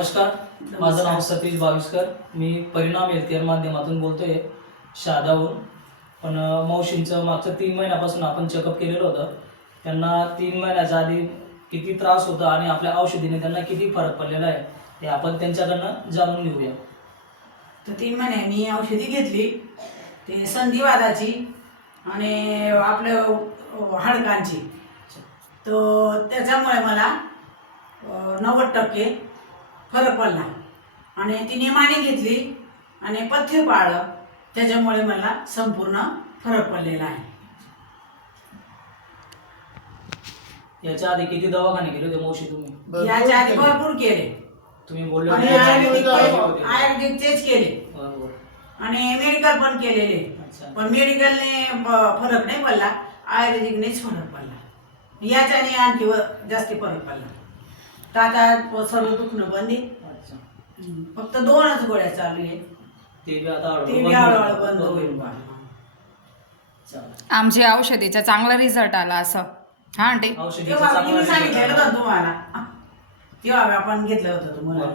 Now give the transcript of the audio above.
नमस्कार, माझं नाव सतीश भाविस्कर. मी परिणाम हेल्थकेअर माध्यमातून बोलतोय शहादाहून. पण मावशींचं मागच्या 3 महिन्यापासून आपण चेकअप केलेलं होतं. त्यांना 3 महिन्याच्या आधी किती त्रास होता आणि आपल्या औषधीने त्यांना किती फरक पडलेला आहे ते आपण त्यांच्याकडनं जाणून घेऊया. तर 3 महिने मी औषधी घेतली, ते संधिवाताची आणि आपलं हाडकांची. तर त्याच्यामुळे मला 90% फरक पडला. आणि ती नियमाने घेतली आणि पथ्य पाळलं, त्याच्यामुळे मला संपूर्ण फरक पडलेला आहे. याच्या आधी किती दवाखाने केले होते मावशी तुम्ही? याच्या आधी भरपूर केले. तुम्ही बोलले आणि होते. आयुर्वेदिकचेच केले बरोबर. आणि मेडिकल पण केलेले. अच्छा. पण मेडिकलने फरक नाही पडला, आयुर्वेदिकनेच फरक पडला. याच्याने आणखी जास्त फरक पडला. तर आता सर्व दुखणं बंद आहे. अच्छा. फक्त 2च गोळ्या चालू आहे, ते बी आता ते बी हळूहळू बंद होईल बा. चालेल. आमच्या औषधीचा चांगला रिझल्ट आला असं. हा आंटी औषधीचं तेव्हा चांगलं मी सांगितलेलं result आला. होतं तुम्हाला, तेव्हा आपण घेतलं होतं तुम्हाला.